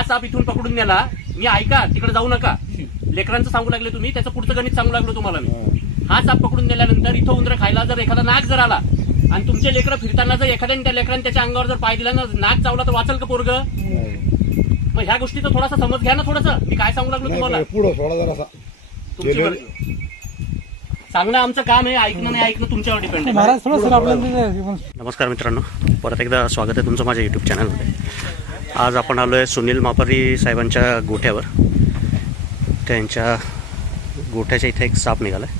हा साप इथून पकडून नेला, मी ऐका तिकडे जाऊ नका, लेकरांचं सांगू लागले तुम्ही, त्याचं पुढचं गणित सांगू लागलो तुम्हाला मी. हा साप पकडून नेल्यानंतर इथं उंदरं खायला जर एखादा नाग जर आला आणि तुमचे लेकरं फिरताना जर एखाद्याने त्या लेकरांनी त्याच्या अंगावर जर पाय दिला ना, नाग चावला तर वाचल का पोरग? मग ह्या गोष्टीचा थोडासा समज घ्या ना, थोडंसं मी काय सांगू लागलो तुम्हाला. पुढे थोडा जरासा सांगणं आमचं काम आहे, ऐकणं नाही ऐकणं तुमच्यावर डिपेंड आहे. नमस्कार मित्रांनो, परत एकदा स्वागत आहे तुमचं माझ्या युट्यूब चॅनलमध्ये. आज आपण आलो आहे सुनील मापारी साहेबांच्या गोठ्यावर. त्यांच्या गोठ्याच्या इथे एक साप निघाला आहे.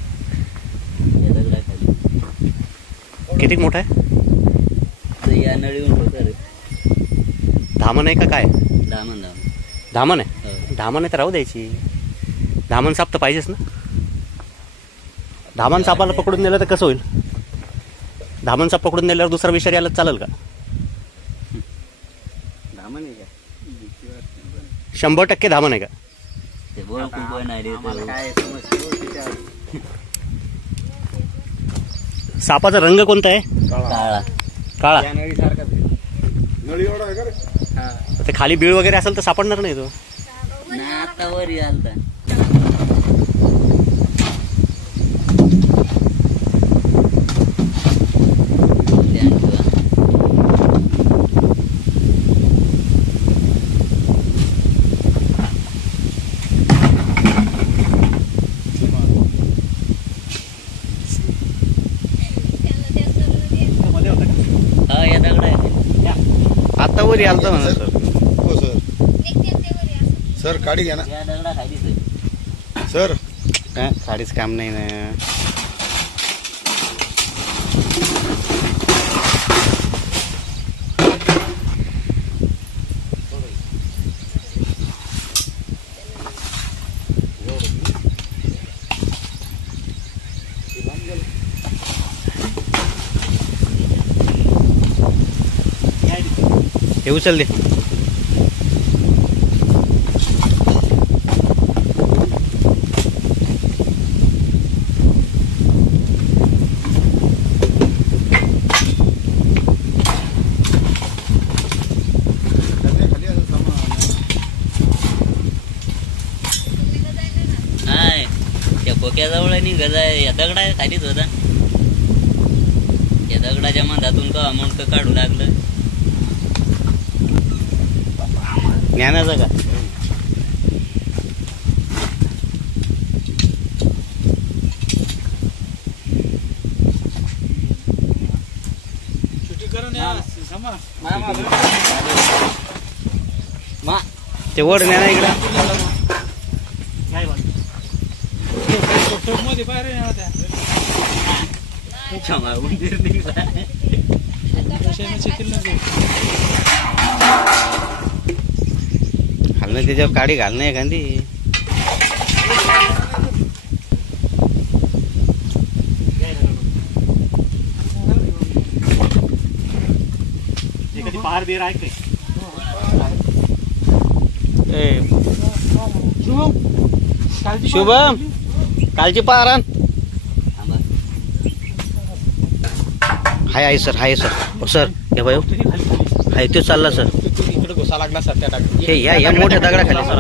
किती मोठा आहे? धामण आहे का काय? धामण आहे. धामण आहे तर राहू द्यायची. धामण साप तर पाहिजेच ना. धामण सापाला पकडून नेलं तर कसं होईल? धामण साप पकडून नेल्यावर दुसरा विषारी आला चालेल का? 100% धामण आहे का? सापाचा रंग कोणता आहे? काळा. ते खाली बीळ वगैरे असेल तर सापडणार नाही तो. आता वरी आलता म्हणा सर. हो सर. सर काढी घ्या ना सर. काडीच काम नाही ना. हे उचल दे. त्या खोक्याजवळ आणि गजा या दगडा खालीच होता. या दगडाच्या मधातून का अमाऊंट काढू लागलं. ज्ञानाचा का? ते वड ज्ञाना इकडं घालणं, त्याच्यावर काडी घालणं एखादी. पहार बेर आहे काय? शुभम कालची पहार हाय. आहे सर, आहे सर. सर हे भाई हाय तो चालला सर. घुसा लागला सर त्या हे या मोठ्या दगडाखाली सर.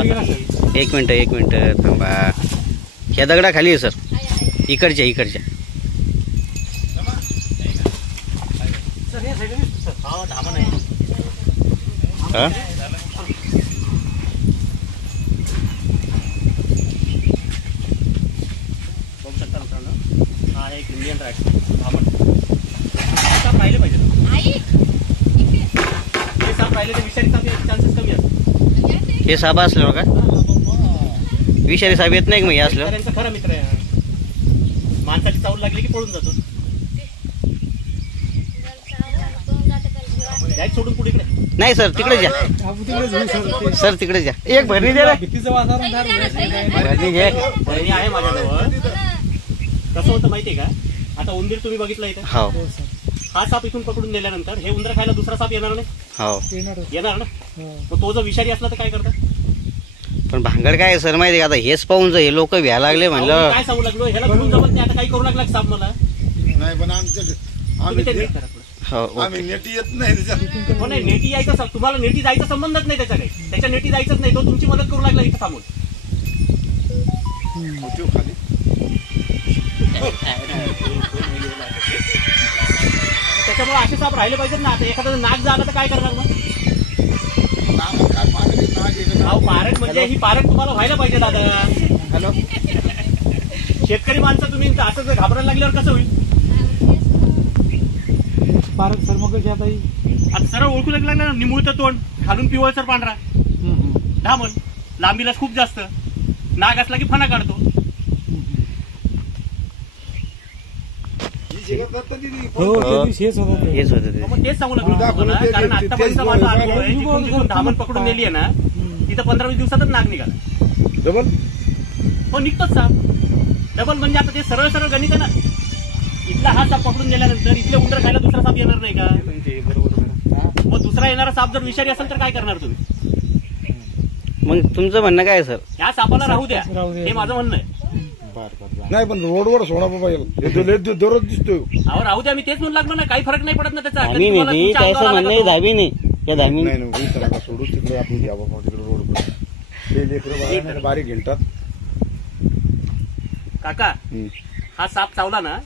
एक मिनिट थांबा. ह्या दगडाखाली आहे सर. इकडच्या हा. बघू शकता मित्रांनो, हा एक इंडियन रॅट धामण. साप राहिले पाहिजे. हे साप राहिले तर विषारी साप याचे चान्सेस कमी असतात. हे साप असल्यावर का विषारी साप येत नाही. मग हे असल्यावर त्यांचा खरा मित्र आहे. माणसाची चावल लागली की पळून जातो. जायच सोडून पुढे इकडे नाही सर. तिकडे जा सर, तिकडे जा. एक भरणी द्या. भरणी घे. भरणी आहे माझ्याजवळ. कसं होतं माहितीये का? आता उंदीर तुम्ही बघितलं इथे. हो. हा साप इथून पकडून नेल्यानंतर हे उंदर खायला दुसरा साप येणार नाही. हो येणार ना. मग तो जर विषारी असला तर काय करतात? पण भांगड काय सर माहिती का? आता हेच पाहून हे लोक व्यायला लागले. म्हणलं काय सांगू लागलो, ह्याला घेऊन जमत नाही. आता काही करू लागला साप मला. नाही पण आमचं हो, आम्ही नेटी येत नाही त्याच्यात. हो नाही, नेटी यायचा तुम्हाला नेटी जायचा संबंधच नाही त्याच्या काही. त्याच्या नेटी जायचंच नाही, तो तुमची मदत करू लागला इथं थांबून. ठेव खाली. त्याच्यामुळे असे साप राहिले पाहिजेत ना. आता एखादा नाग झाला तर काय करणार मग? नाग काय पाणी नाग आहे. अहो पारट म्हणजे ही पारट तुम्हाला व्हायला पाहिजे दादा. हॅलो, शेतकरी माणसं तुम्ही असं जर घाबरायला लागल्यावर कसं होईल? पारट सर मग आता सरळ ओळखू लागला ना, निमुळतं तोंड, खालून पिवळसर पांढरा, धामण, लांबीला खूप जास्त, नाग असला की फणा काढतो. हेच होतं ते. मग तेच सांगू लागलो तुम्हाला, कारण आतापर्यंत माझा अनुभव आहे, जिथून जिथून धामण पकडून नेली आहे ना, तिथं 15-20 दिवसातच नाग निघाला. डबल हो निघतोच साप. डबल म्हणजे आता ते सरळ सरळ गणित आहे ना. इथला हा साप पकडून गेल्यानंतर इथले उंदर खायला दुसरा साप येणार नाही का? मग दुसरा येणारा साप जर विषारी असेल तर काय करणार तुम्ही? मग तुमचं म्हणणं काय सर? या सापाला राहू द्या, हे माझं म्हणणं आहे. नाही पण रोडवर सोडा पाहिजे, दररोज दिसतोय. अहो राहू द्या, मी तेच म्हणू लागलो ना, काही फरक नाही पडत ना त्याचा. कधी आम्ही तुम्हाला नाही तुमच्या त्याचं अंगावर आला म्हणणं का तो? धाबी नाही त्या धाबी नाही नाही त्याला सोडूच तिकडे आपण घ्या बाबा तिकडे रोड ते लेकरं बारीक घेतात. काका हा साप चावला ना,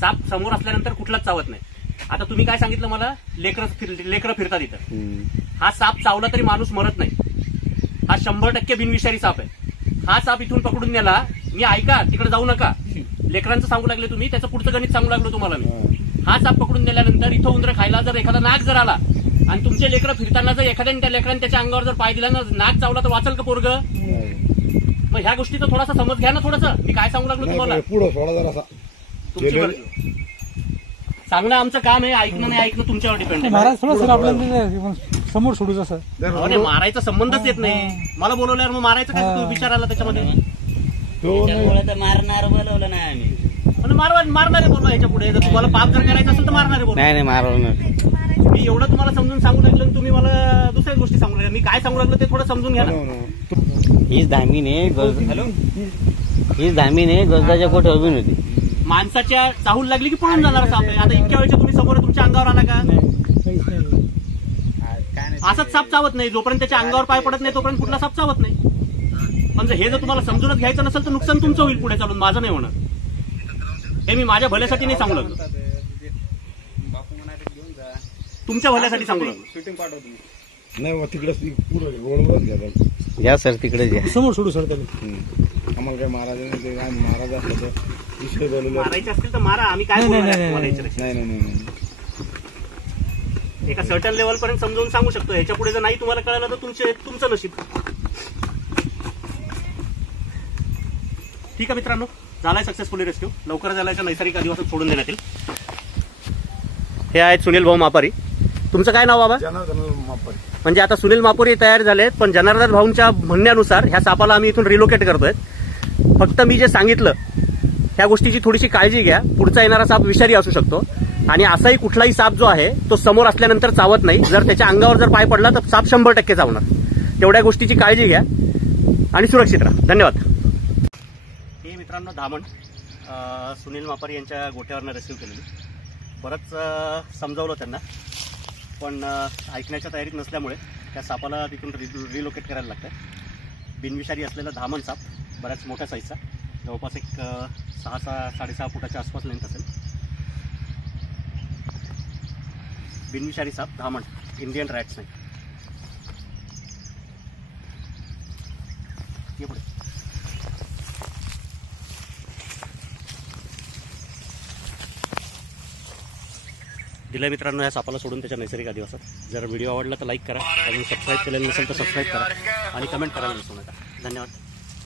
साप समोर असल्यानंतर कुठलाच चावत नाही. आता तुम्ही काय सांगितलं मला, लेकरं फिरतात इथं. हा साप चावला तरी माणूस मरत नाही. हा 100% बिनविषारी साप आहे. हा साप इथून पकडून नेला, मी ऐका तिकडे जाऊ नका, लेकरांचं सांगू लागले तुम्ही, त्याचं पुढचं गणित सांगू लागलो तुम्हाला मी. हा साप पकडून नेल्यानंतर इथं उंदरं खायला जर एखादा नाग जर आला आणि तुमचे लेकरं फिरताना जर एखाद्याने त्या लेकरांनी त्याच्या अंगावर जर पाय दिला ना, नाग चावला तर वाचल का पोरग? मग ह्या गोष्टीचा थोडासा समज घ्या ना. थोडंसं मी काय सांगू लागलो तुम्हाला, पुढं सोडा जरा तुमची मर्जी. सांगणं आमचं काम आहे, ऐकणं नाही ऐकणं तुमच्यावर डिपेंड आहे. महाराज थोडं सर आपल्याला समोर सोडूच असं. अहो, नाही, मारायचा संबंधच येत नाही. मला बोलवल्यावर मग मारायचं काय तू विचारायला त्याच्यामध्ये? त्याच्यामुळे तर मारणार बोलवलं नाही आम्ही. म्हणजे मारणारे बोलवा ह्याच्या पुढे. जर तुम्हाला पाप जर करायचं असेल तर मारणारे बोलवा. नाही मारवणार. मी एवढं तुम्हाला समजून सांगू लागलो आणि तुम्ही मला दुसऱ्याच गोष्टी सांगू लागल्या. मी काय सांगू लागलो ते थोडं समजून घ्या ना. हीच धामीने हीच धामीने गजदाच्या पोटावर उभी होती. माणसाच्या चाहूल लागली की पळून जाणार साप आहे. आता इतक्या वेळच्या तुम्ही समोर तुमच्या अंगावर आला का? असाच साप चावत नाही. जोपर्यंत त्याच्या अंगावर पाय पडत नाही तोपर्यंत कुठला साप चावत नाही. पण जर हे जर तुम्हाला समजूनच घ्यायचं नसेल तर नुकसान तुमचं होईल पुढे चालून, माझं नाही होणार. हे मी माझ्या भल्यासाठी नाही सांगू लागलो, तुमच्या भल्यासाठी सांगू लागलो. नाही तिकडे पुढे रोडवरच घ्या. या सर तिकडे या. समोर सोडू सर त्याला. आम्हाला काय महाराज नाही, महाराज असलं तर विषय बोलवलं. मारायचे असतील तर मारा, आम्ही काय बोलणार आहे तुम्हाला याच्यापेक्षा? नाही नाही नाही एका सर्टन लेवल पर्यंत समजावून सांगू शकतो. ह्याच्या पुढे जर नाही तुम्हाला कळलं तर तुमचं नशीब. ठीक आहे मित्रांनो, झालाय सक्सेसफुली रेस्क्यू. लवकर झालायच्या नैसर्गिक अधिवासात सोडून देण्यात येईल. हे आहेत सुनील भाऊ मापारी. तुमचं काय नाव बाबा? जनार्दन मापारी. म्हणजे आता सुनील मापुरी तयार झालेत, पण जनार्दन भाऊंच्या म्हणण्यानुसार ह्या सापाला आम्ही इथून रिलोकेट करतोय. फक्त मी जे सांगितलं ह्या गोष्टीची थोडीशी काळजी घ्या. पुढचा येणारा साप विषारी असू शकतो आणि असाही कुठलाही साप जो आहे तो समोर असल्यानंतर चावत नाही. जर त्याच्या अंगावर जर पाय पडला तर साप 100% चावणार. तेवढ्या गोष्टीची काळजी घ्या आणि सुरक्षित राहा. धन्यवाद. हे मित्रांनो धामण सुनील मापारी यांच्या गोठ्यावरनं रेस्क्यू केलेली. बरंच समजावलं त्यांना, पण ऐकण्याच्या तयारीत नसल्यामुळे त्या सापाला तिथून रिलोकेट करायला लागतं. बिनविषारी असलेला धामण साप, बऱ्याच मोठ्या साईजचा, जवळपास एक 6-6.5 फुटाच्या आसपास लेंथ असेल. बिनविषारी साप धामण, इंडियन रॅट स्नेक. ये पुढे. दिल्या मित्रांनो या सापाला सोडून त्याच्या नैसर्गिक अधिवासात. जर व्हिडिओ आवडला तर लाईक करा, अजून सबस्क्राईब केलेलं नसेल तर सबस्क्राईब करा आणि कमेंट करायला विसरू नका. धन्यवाद.